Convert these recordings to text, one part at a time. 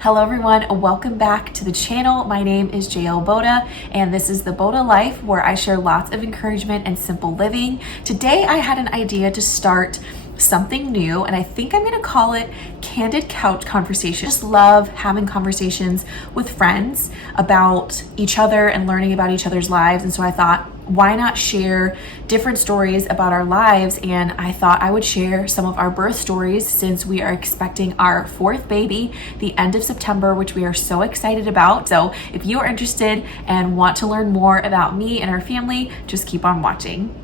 Hello everyone, welcome back to the channel. My name is JL Boda and this is the Boda Life, where I share lots of encouragement and simple living. Today I had an idea to start something new and I think I'm gonna call it Candid Couch Conversation. Just love having conversations with friends about each other and learning about each other's lives, and so I thought, why not share different stories about our lives? And I thought I would share some of our birth stories since we are expecting our fourth baby the end of September, which we are so excited about. So if you are interested and want to learn more about me and our family, just keep on watching.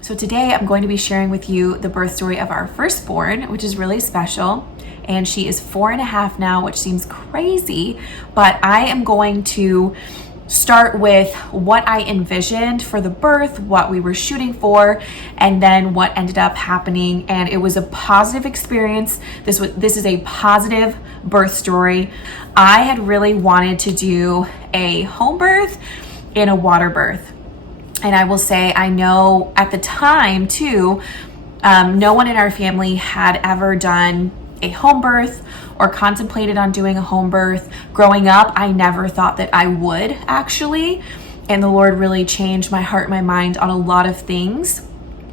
So today I'm going to be sharing with you the birth story of our firstborn, which is really special. And she is 4.5 now, which seems crazy, but I am going to start with what I envisioned for the birth, what we were shooting for, and then what ended up happening. And it was a positive experience. This is a positive birth story. I had really wanted to do a home birth and a water birth. And I will say, I know at the time too, no one in our family had ever done a home birth or contemplated on doing a home birth. Growing up, I never thought that I would actually. And the Lord really changed my heart and my mind on a lot of things.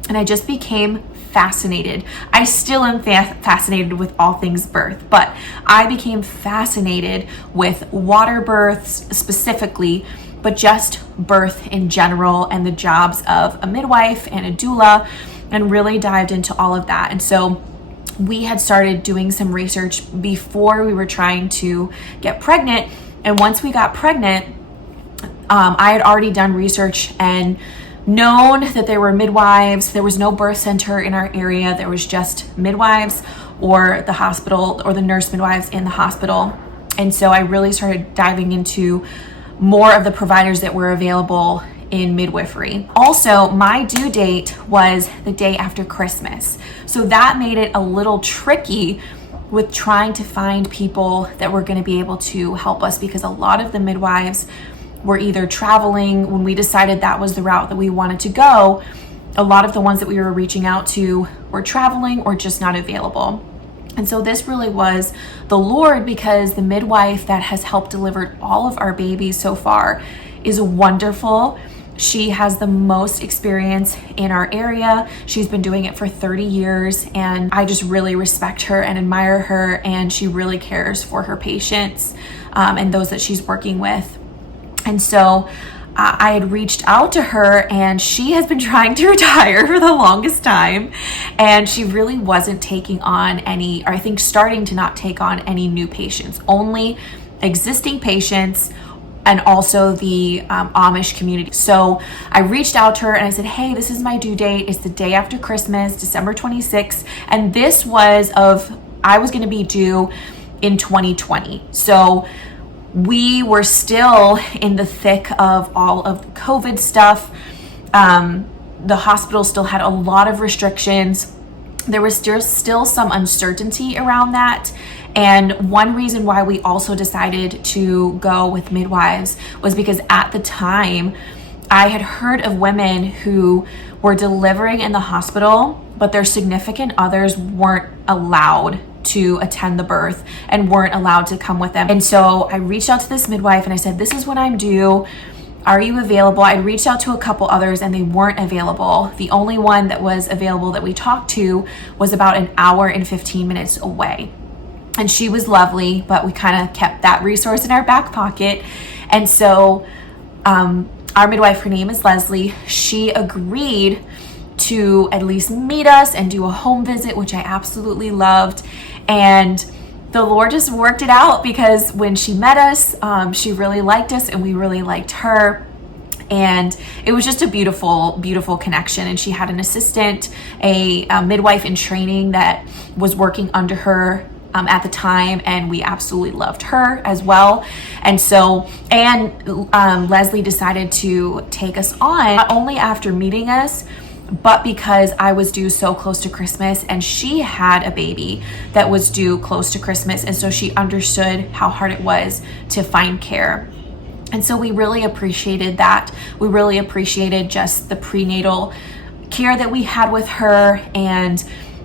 And I just became fascinated. I still am fascinated with all things birth, but I became fascinated with water births specifically, but just birth in general and the jobs of a midwife and a doula, and really dived into all of that. And so we had started doing some research before we were trying to get pregnant. And once we got pregnant, I had already done research and known that there were midwives. There was no birth center in our area. There was just midwives or the hospital or the nurse midwives in the hospital. And so I really started diving into more of the providers that were available in midwifery. Also, my due date was the day after Christmas. So that made it a little tricky with trying to find people that were going to be able to help us, because a lot of the midwives were either traveling when we decided that was the route that we wanted to go. A lot of the ones that we were reaching out to were traveling or just not available. And so this really was the Lord, because the midwife that has helped deliver all of our babies so far is wonderful. She has the most experience in our area. She's been doing it for 30 years, and I just really respect her and admire her, and she really cares for her patients and those that she's working with. And so I had reached out to her, and she has been trying to retire for the longest time, and she really wasn't taking on any, or I think starting to not take on any new patients, only existing patients, and also the Amish community. So I reached out to her and I said, hey, this is my due date. It's the day after Christmas, December 26th. And this was I was gonna be due in 2020. So we were still in the thick of all of the COVID stuff. The hospital still had a lot of restrictions. There was still some uncertainty around that. And one reason why we also decided to go with midwives was because at the time I had heard of women who were delivering in the hospital, but their significant others weren't allowed to attend the birth and weren't allowed to come with them. And so I reached out to this midwife and I said, this is when I'm due. Are you available? I reached out to a couple others and they weren't available. The only one that was available that we talked to was about an hour and 15 minutes away. And she was lovely, but we kind of kept that resource in our back pocket. And so our midwife, her name is Leslie, she agreed to at least meet us and do a home visit, which I absolutely loved. And the Lord just worked it out, because when she met us, she really liked us and we really liked her. And it was just a beautiful, beautiful connection. And she had an assistant, a midwife in training that was working under her at the time, and we absolutely loved her as well. And so, Leslie decided to take us on, not only after meeting us, but because I was due so close to Christmas and she had a baby that was due close to Christmas. And so she understood how hard it was to find care. And so we really appreciated that. We really appreciated just the prenatal care that we had with her and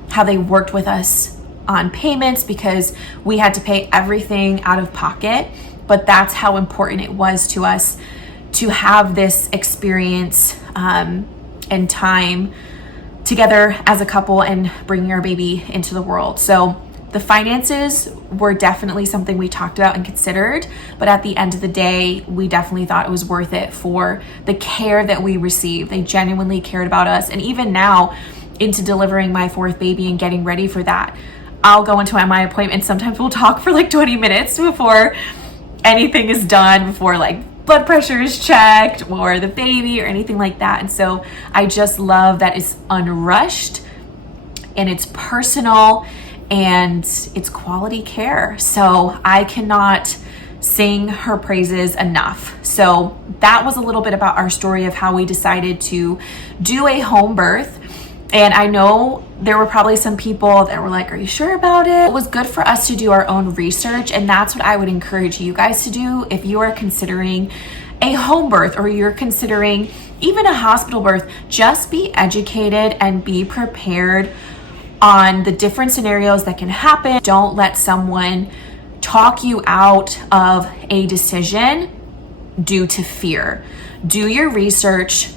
how they worked with us on payments, because we had to pay everything out of pocket. But that's how important it was to us to have this experience and time together as a couple and bringing our baby into the world. So the finances were definitely something we talked about and considered, but at the end of the day, we definitely thought it was worth it for the care that we received. They genuinely cared about us. And even now, into delivering my fourth baby and getting ready for that, I'll go into my appointment. Sometimes we'll talk for like 20 minutes before anything is done, before like blood pressure is checked or the baby or anything like that. And so I just love that it's unrushed and it's personal and it's quality care. So I cannot sing her praises enough. So that was a little bit about our story of how we decided to do a home birth. And I know there were probably some people that were like, are you sure about it? It was good for us to do our own research. And that's what I would encourage you guys to do if you are considering a home birth or you're considering even a hospital birth. Just be educated and be prepared on the different scenarios that can happen. Don't let someone talk you out of a decision due to fear. Do your research,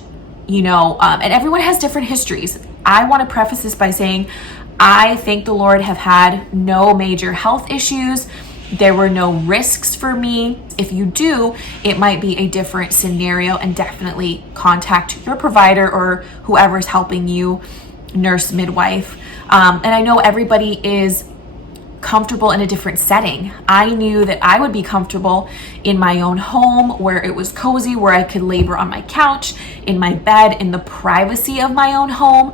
and everyone has different histories. I want to preface this by saying, I thank the Lord have had no major health issues. There were no risks for me. If you do, it might be a different scenario, and definitely contact your provider or whoever is helping you, nurse, midwife. And I know everybody is comfortable in a different setting. I knew that I would be comfortable in my own home where it was cozy, where I could labor on my couch, in my bed, in the privacy of my own home.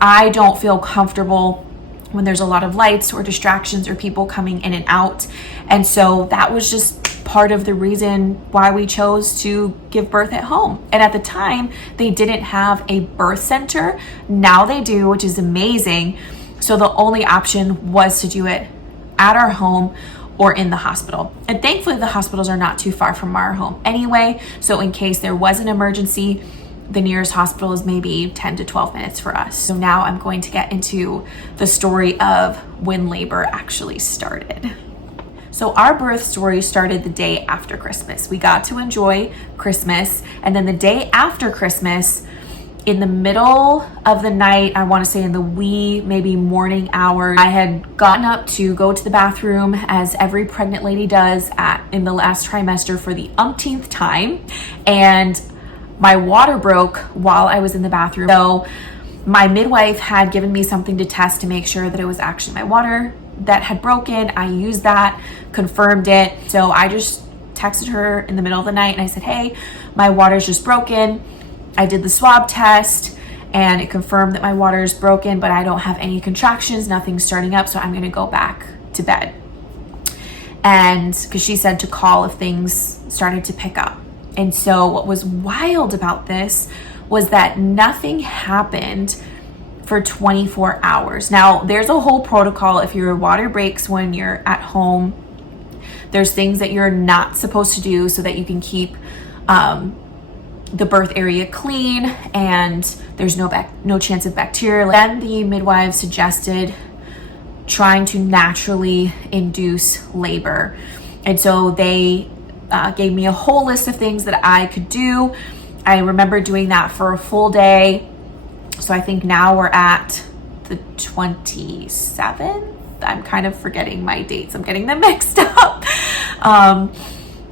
I don't feel comfortable when there's a lot of lights or distractions or people coming in and out. And so that was just part of the reason why we chose to give birth at home. And at the time, they didn't have a birth center. Now they do, which is amazing. So the only option was to do it at our home or in the hospital. And thankfully the hospitals are not too far from our home anyway. So in case there was an emergency, the nearest hospital is maybe 10 to 12 minutes for us. So now I'm going to get into the story of when labor actually started. So our birth story started the day after Christmas. We got to enjoy Christmas. And then the day after Christmas, in the middle of the night, I want to say in the wee, maybe morning hours, I had gotten up to go to the bathroom, as every pregnant lady does in the last trimester, for the umpteenth time. And my water broke while I was in the bathroom. So my midwife had given me something to test to make sure that it was actually my water that had broken. I used that, confirmed it. So I just texted her in the middle of the night and I said, hey, my water's just broken. I did the swab test and it confirmed that my water is broken, but I don't have any contractions, nothing's starting up, so I'm gonna go back to bed. And because she said to call if things started to pick up. And so what was wild about this was that nothing happened for 24 hours. Now, there's a whole protocol if your water breaks when you're at home. There's things that you're not supposed to do so that you can keep the birth area clean and there's no chance of bacteria. Then the midwife suggested trying to naturally induce labor. And so they gave me a whole list of things that I could do. I remember doing that for a full day. So I think now we're at the 27th. I'm kind of forgetting my dates. I'm getting them mixed up.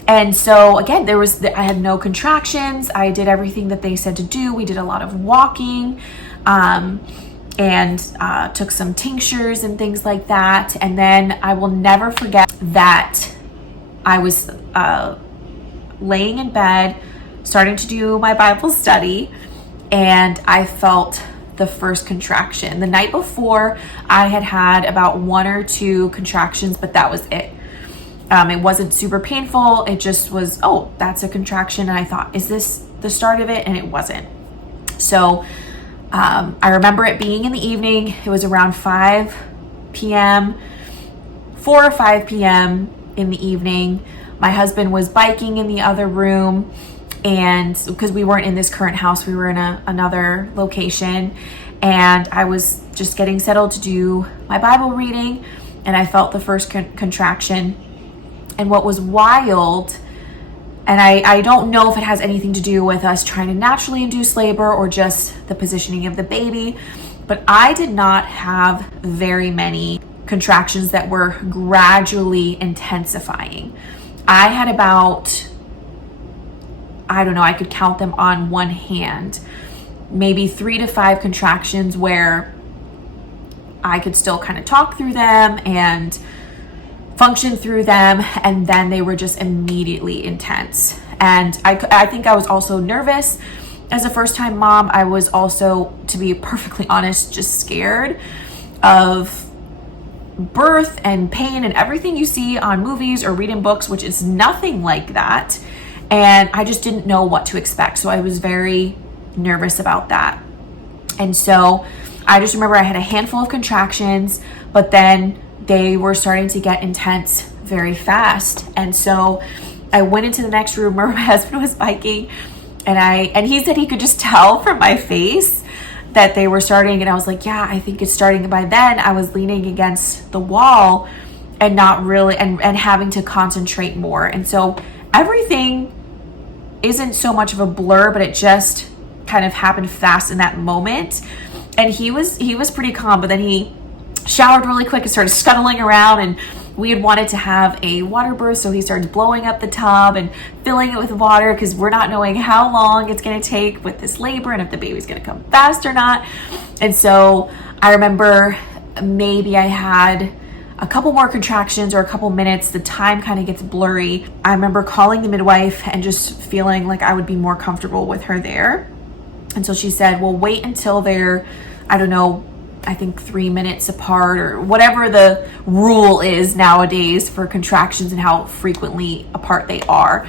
And so again, I had no contractions. I did everything that they said to do. We did a lot of walking, and took some tinctures and things like that. And then I will never forget that I was laying in bed, starting to do my Bible study, and I felt the first contraction. The night before, I had about 1 or 2 contractions, but that was it. It wasn't super painful. It just was, oh, that's a contraction. And I thought, is this the start of it? And it wasn't. So I remember it being in the evening. It was around 5 p.m., 4 or 5 p.m. in the evening. My husband was biking in the other room. And because we weren't in this current house, we were in another location, and I was just getting settled to do my Bible reading, and I felt the first contraction. And what was wild, and I don't know if it has anything to do with us trying to naturally induce labor or just the positioning of the baby, but I did not have very many contractions that were gradually intensifying. I had about, I don't know, I could count them on one hand, maybe 3 to 5 contractions where I could still kind of talk through them and function through them, and then they were just immediately intense. And I think I was also nervous. As a first-time mom, I was also, to be perfectly honest, just scared of birth and pain and everything you see on movies or read in books, which is nothing like that. And I just didn't know what to expect. So I was very nervous about that. And so I just remember I had a handful of contractions, but then they were starting to get intense very fast. And so I went into the next room where my husband was biking, and he said he could just tell from my face that they were starting. And I was like, yeah, I think it's starting. And by then I was leaning against the wall and not really, and having to concentrate more. And so everything isn't so much of a blur, but it just kind of happened fast in that moment. And he was pretty calm, but then he showered really quick and started scuttling around, and we had wanted to have a water birth, so he started blowing up the tub and filling it with water because we're not knowing how long it's going to take with this labor and if the baby's going to come fast or not. And so I remember maybe I had a couple more contractions or a couple minutes. The time kind of gets blurry. I remember calling the midwife and just feeling like I would be more comfortable with her there. And so she said, well, wait until they're, I don't know, I think 3 minutes apart, or whatever the rule is nowadays for contractions and how frequently apart they are.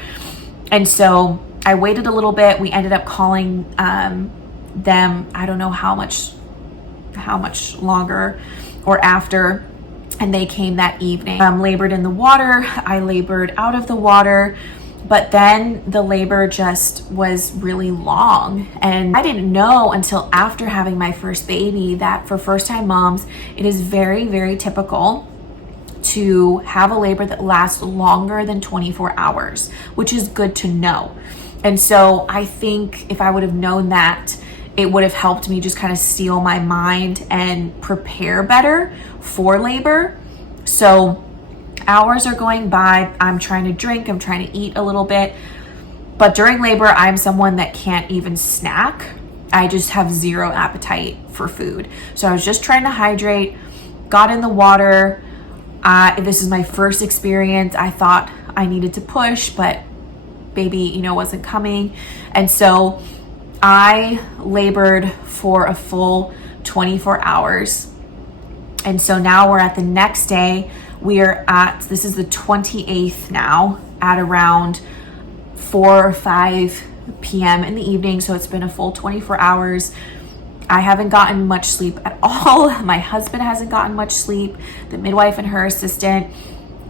And so I waited a little bit. We ended up calling them, I don't know how much longer or after, and they came that evening. Labored in the water. I labored out of the water. But then the labor just was really long. And I didn't know until after having my first baby that for first-time moms, it is very, very typical to have a labor that lasts longer than 24 hours, which is good to know. And so I think if I would have known that, it would have helped me just kind of steel my mind and prepare better for labor. So hours are going by. I'm trying to drink. I'm trying to eat a little bit. But during labor, I'm someone that can't even snack. I just have zero appetite for food. So I was just trying to hydrate, got in the water. This is my first experience. I thought I needed to push, but baby, wasn't coming. And so I labored for a full 24 hours. And so now we're at the next day. This is the 28th now, at around 4 or 5 p.m. in the evening. So it's been a full 24 hours. I haven't gotten much sleep at all. My husband hasn't gotten much sleep. The midwife and her assistant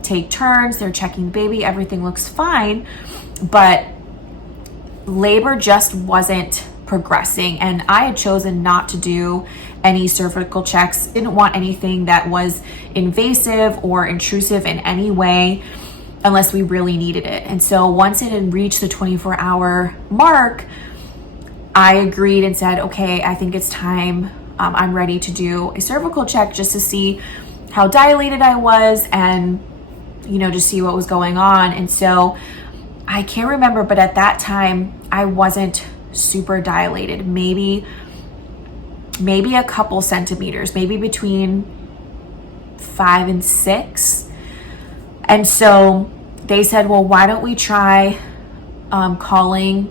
take turns. They're checking the baby. Everything looks fine. But labor just wasn't progressing. And I had chosen not to do any cervical checks. Didn't want anything that was invasive or intrusive in any way unless we really needed it. And so once it had reached the 24-hour mark, I agreed and said, okay, I think it's time. I'm ready to do a cervical check just to see how dilated I was and, just see what was going on. And so I can't remember, but at that time I wasn't super dilated, maybe a couple centimeters, maybe between 5 and 6. And so they said, well, why don't we try calling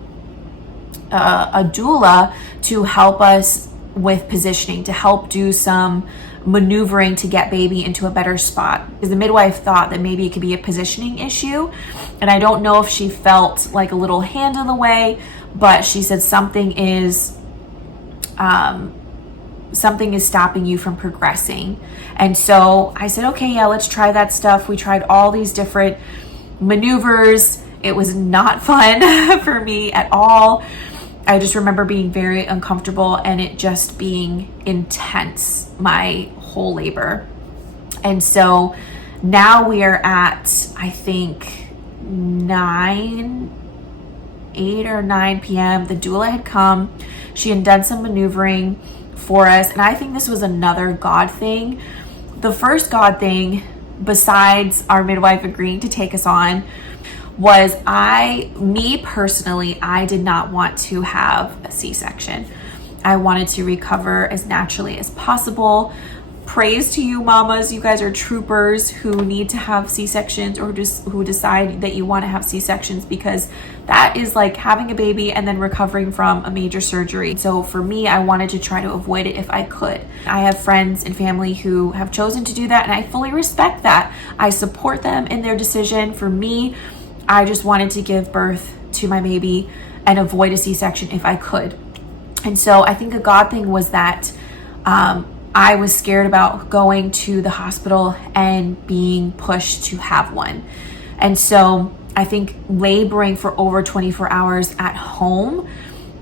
a doula to help us with positioning, to help do some maneuvering to get baby into a better spot. Because the midwife thought that maybe it could be a positioning issue. And I don't know if she felt like a little hand in the way, but she said something is stopping you from progressing. And so I said, okay, yeah, let's try that stuff. We tried all these different maneuvers. It was not fun for me at all. I just remember being very uncomfortable and it just being intense my whole labor. And so now we are at, I think, 8 or 9 p.m. The doula had come. She had done some maneuvering for us. And I think this was another God thing. The first God thing, besides our midwife agreeing to take us on, was me personally, I did not want to have a C-section. I wanted to recover as naturally as possible. Praise to you, mamas. You guys are troopers who need to have C-sections, or just who decide that you want to have C-sections, because that is like having a baby and then recovering from a major surgery. So for me, I wanted to try to avoid it if I could. I have friends and family who have chosen to do that, and I fully respect that. I support them in their decision. For me, I just wanted to give birth to my baby and avoid a C-section if I could. And so I think a God thing was that I was scared about going to the hospital and being pushed to have one. And so I think laboring for over 24 hours at home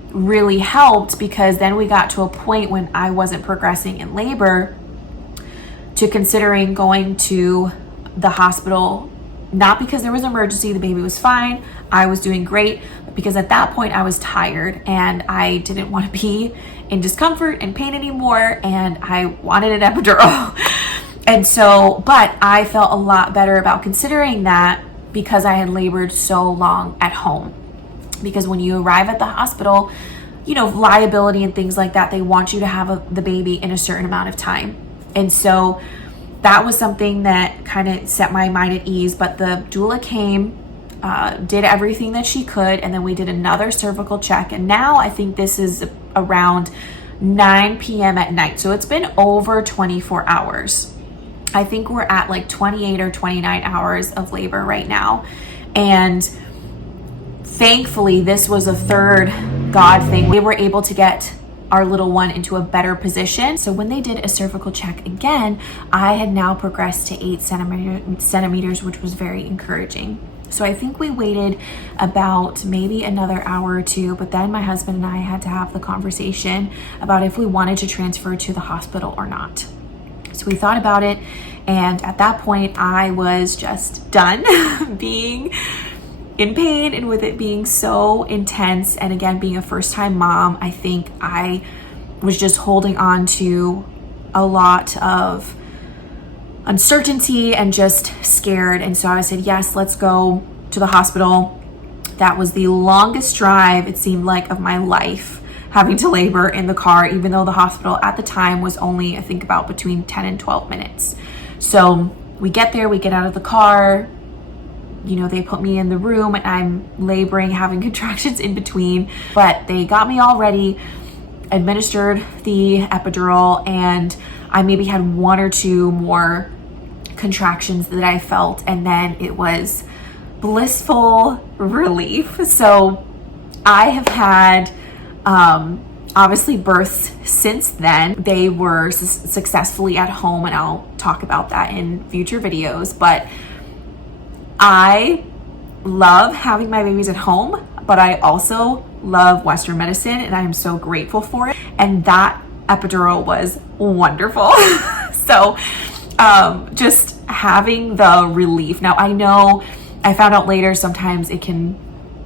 really helped, because then we got to a point when I wasn't progressing in labor to considering going to the hospital, not because there was an emergency, the baby was fine, I was doing great, but because at that point I was tired and I didn't want to be in discomfort and pain anymore, and I wanted an epidural. And so, but I felt a lot better about considering that because I had labored so long at home. Because when you arrive at the hospital, you know, liability and things like that, they want you to have the baby in a certain amount of time. And so that was something that kind of set my mind at ease. But the doula came, did everything that she could, and then we did another cervical check. And now I think this is around 9 p.m. at night. So it's been over 24 hours. I think we're at like 28 or 29 hours of labor right now. And thankfully, this was a third God thing. We were able to get our little one into a better position. So when they did a cervical check again, I had now progressed to 8 centimeters, which was very encouraging. So I think we waited about maybe another hour or two, but then my husband and I had to have the conversation about if we wanted to transfer to the hospital or not. So we thought about it, and at that point I was just done being in pain, and with it being so intense, and again being a first-time mom, I think I was just holding on to a lot of uncertainty and just scared. And so I said, yes, let's go to the hospital. That was the longest drive, it seemed like, of my life, having to labor in the car, even though the hospital at the time was only, I think, about between 10 and 12 minutes. So we get there, we get out of the car, you know, they put me in the room and I'm laboring, having contractions in between, but they got me all ready, administered the epidural, and I maybe had 1 or 2 more contractions that I felt, and then it was blissful relief. So I have had obviously births since then. They were successfully at home, and I'll talk about that in future videos, but I love having my babies at home, but I also love Western medicine, and I am so grateful for it. And that epidural was wonderful. So just having the relief. Now I know I found out later sometimes it can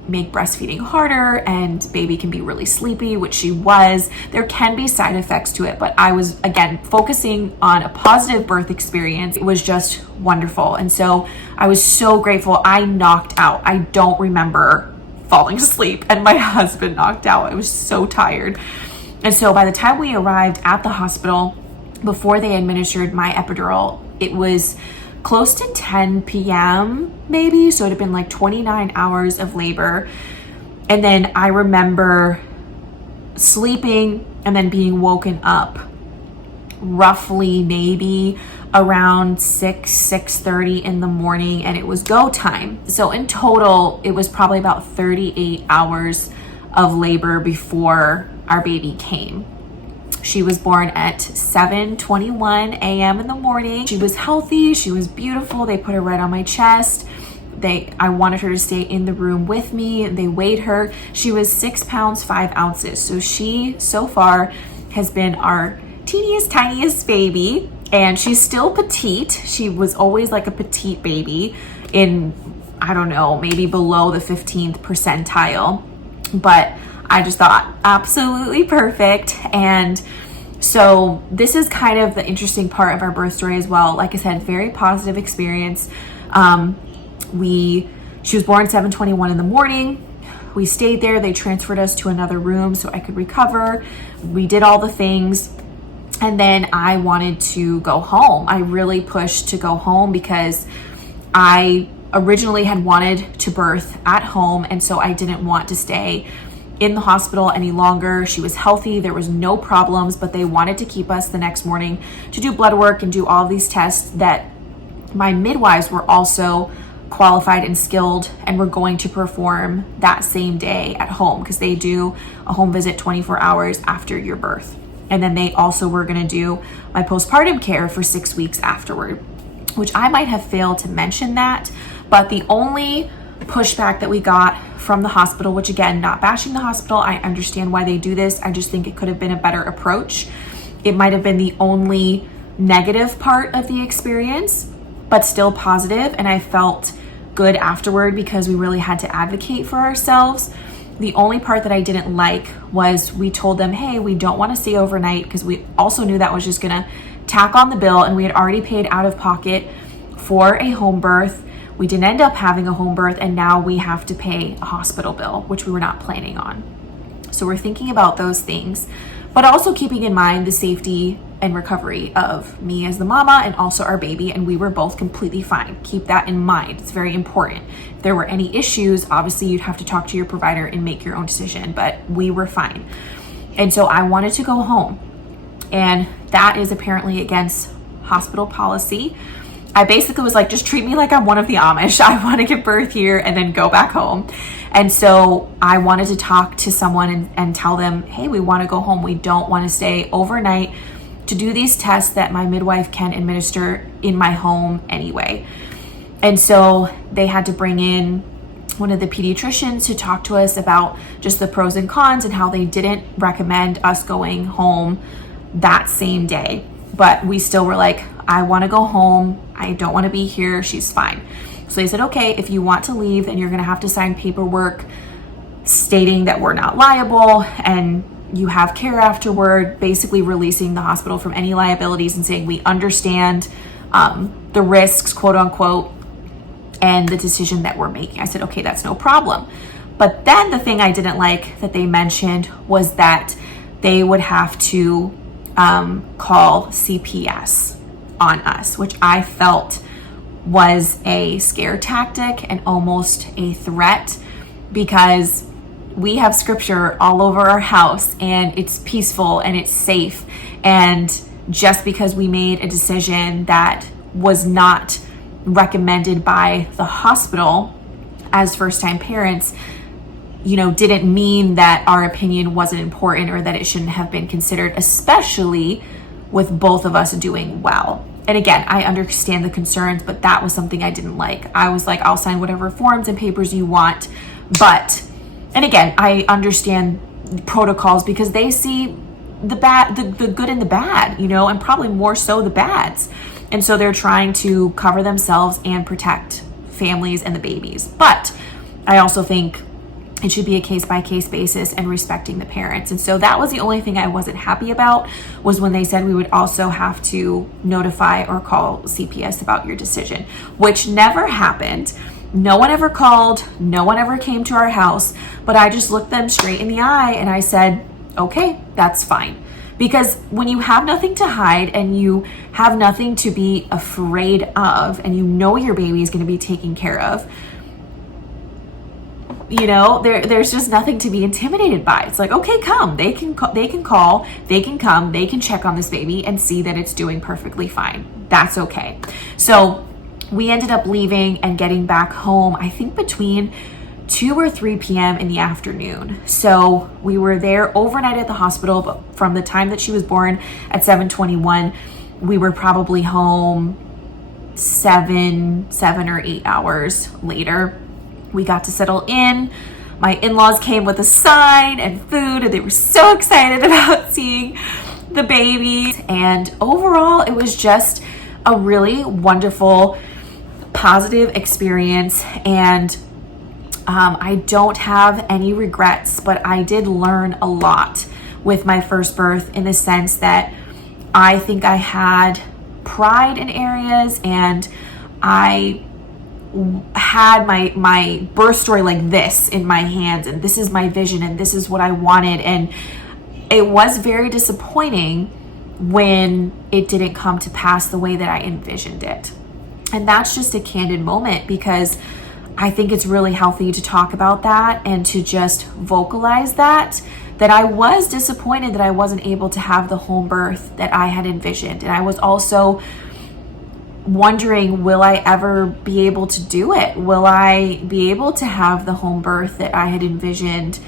make breastfeeding harder and baby can be really sleepy, which she was. There can be side effects to it, but I was, again, focusing on a positive birth experience. It was just wonderful. And so I was so grateful. I knocked out. I don't remember falling asleep, and my husband knocked out. I was so tired. And so by the time we arrived at the hospital, before they administered my epidural, it was close to 10 p.m. maybe. So it had been like 29 hours of labor. And then I remember sleeping and then being woken up roughly maybe around 6:30 in the morning, and it was go time. So in total, it was probably about 38 hours of labor before our baby came. She was born at 7:21 a.m. in the morning. She was healthy, she was beautiful. They put her right on my chest. I wanted her to stay in the room with me. They weighed her. She was 6 pounds, 5 ounces. So she, so far, has been our teeniest, tiniest baby. And she's still petite. She was always like a petite baby in, I don't know, maybe below the 15th percentile. But I just thought absolutely perfect. And so this is kind of the interesting part of our birth story as well. Like I said, very positive experience. She was born 7:21 in the morning. We stayed there. They transferred us to another room so I could recover. We did all the things. And then I wanted to go home. I really pushed to go home because I originally had wanted to birth at home. And so I didn't want to stay in the hospital any longer. She was healthy. There was no problems, but they wanted to keep us the next morning to do blood work and do all these tests that my midwives were also qualified and skilled and were going to perform that same day at home, because they do a home visit 24 hours after your birth. And then they also were going to do my postpartum care for 6 weeks afterward, which I might have failed to mention that. But the only pushback that we got from the hospital, which again, not bashing the hospital, I understand why they do this. I just think it could have been a better approach. It might have been the only negative part of the experience, but still positive. And I felt good afterward because we really had to advocate for ourselves. The only part that I didn't like was we told them, hey, we don't want to stay overnight, because we also knew that was just going to tack on the bill, and we had already paid out of pocket for a home birth. We didn't end up having a home birth, and now we have to pay a hospital bill, which we were not planning on. So we're thinking about those things, but also keeping in mind the safety and recovery of me as the mama and also our baby. And we were both completely fine. Keep that in mind. It's very important. If there were any issues, obviously you'd have to talk to your provider and make your own decision, but we were fine. And so I wanted to go home, and that is apparently against hospital policy. I basically was like, just treat me like I'm one of the Amish. I want to give birth here and then go back home. And so I wanted to talk to someone and tell them, hey, we want to go home. We don't want to stay overnight to do these tests that my midwife can administer in my home anyway. And so they had to bring in one of the pediatricians to talk to us about just the pros and cons and how they didn't recommend us going home that same day. But we still were like, I want to go home. I don't want to be here. She's fine. So they said, okay, if you want to leave, then you're going to have to sign paperwork stating that we're not liable and you have care afterward, basically releasing the hospital from any liabilities and saying we understand the risks, quote unquote, and the decision that we're making. I said, okay, that's no problem. But then the thing I didn't like that they mentioned was that they would have to call CPS on us, which I felt was a scare tactic and almost a threat, because we have scripture all over our house and it's peaceful and it's safe. And just because we made a decision that was not recommended by the hospital as first-time parents, didn't mean that our opinion wasn't important or that it shouldn't have been considered, especially with both of us doing well. And again, I understand the concerns, but that was something I didn't like. I was like, I'll sign whatever forms and papers you want. And again, I understand protocols because they see the bad, the good and the bad, and probably more so the bads. And so they're trying to cover themselves and protect families and the babies. But I also think it should be a case-by-case basis and respecting the parents. And so that was the only thing I wasn't happy about, was when they said we would also have to notify or call CPS about your decision, which never happened. No one ever called, no one ever came to our house, but I just looked them straight in the eye and I said, okay, that's fine. Because when you have nothing to hide and you have nothing to be afraid of, and your baby is going to be taken care of, there's just nothing to be intimidated by. It's like, okay, come. They can call, they can come, they can check on this baby and see that it's doing perfectly fine. That's okay. So we ended up leaving and getting back home, I think between 2 or 3 p.m. in the afternoon. So we were there overnight at the hospital, but from the time that she was born at 7:21, we were probably home 7 or 8 hours later. We got to settle in. My in-laws came with a sign and food, and they were so excited about seeing the baby. And overall, it was just a really wonderful, positive experience. And I don't have any regrets, but I did learn a lot with my first birth, in the sense that I think I had pride in areas, and I had my birth story like this in my hands, and this is my vision, and this is what I wanted. And it was very disappointing when it didn't come to pass the way that I envisioned it. And that's just a candid moment, because I think it's really healthy to talk about that and to just vocalize that I was disappointed that I wasn't able to have the home birth that I had envisioned. And I was also wondering, will I ever be able to do it? Will I be able to have the home birth that I had envisioned?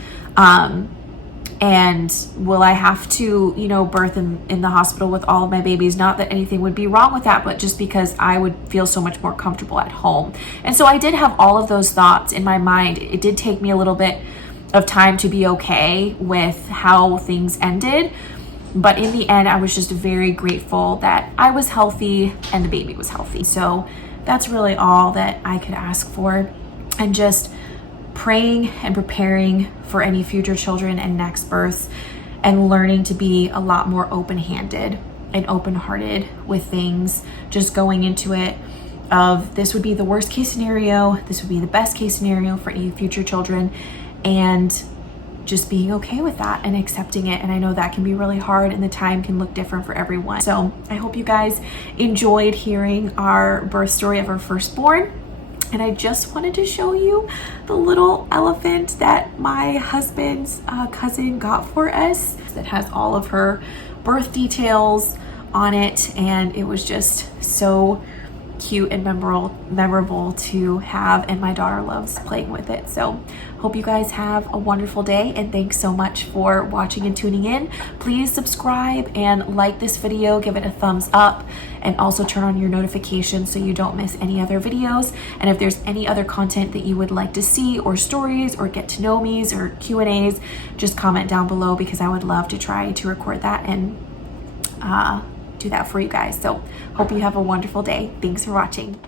And will I have to, birth in the hospital with all of my babies? Not that anything would be wrong with that, but just because I would feel so much more comfortable at home. And so I did have all of those thoughts in my mind. It did take me a little bit of time to be okay with how things ended. But in the end, I was just very grateful that I was healthy and the baby was healthy. So that's really all that I could ask for. And just praying and preparing for any future children and next births, and learning to be a lot more open-handed and open-hearted with things. Just going into it of, this would be the worst case scenario, this would be the best case scenario for any future children, and just being okay with that and accepting it. And I know that can be really hard, and the time can look different for everyone. So I hope you guys enjoyed hearing our birth story of our firstborn. And I just wanted to show you the little elephant that my husband's cousin got for us, that has all of her birth details on it. And it was just so cute and memorable to have, and my daughter loves playing with it. So hope you guys have a wonderful day, and thanks so much for watching and tuning in. Please subscribe and like this video, give it a thumbs up, and also turn on your notifications so you don't miss any other videos. And if there's any other content that you would like to see, or stories, or get to know me's, or Q&As, just comment down below, because I would love to try to record that and do that for you guys. So hope you have a wonderful day. Thanks for watching.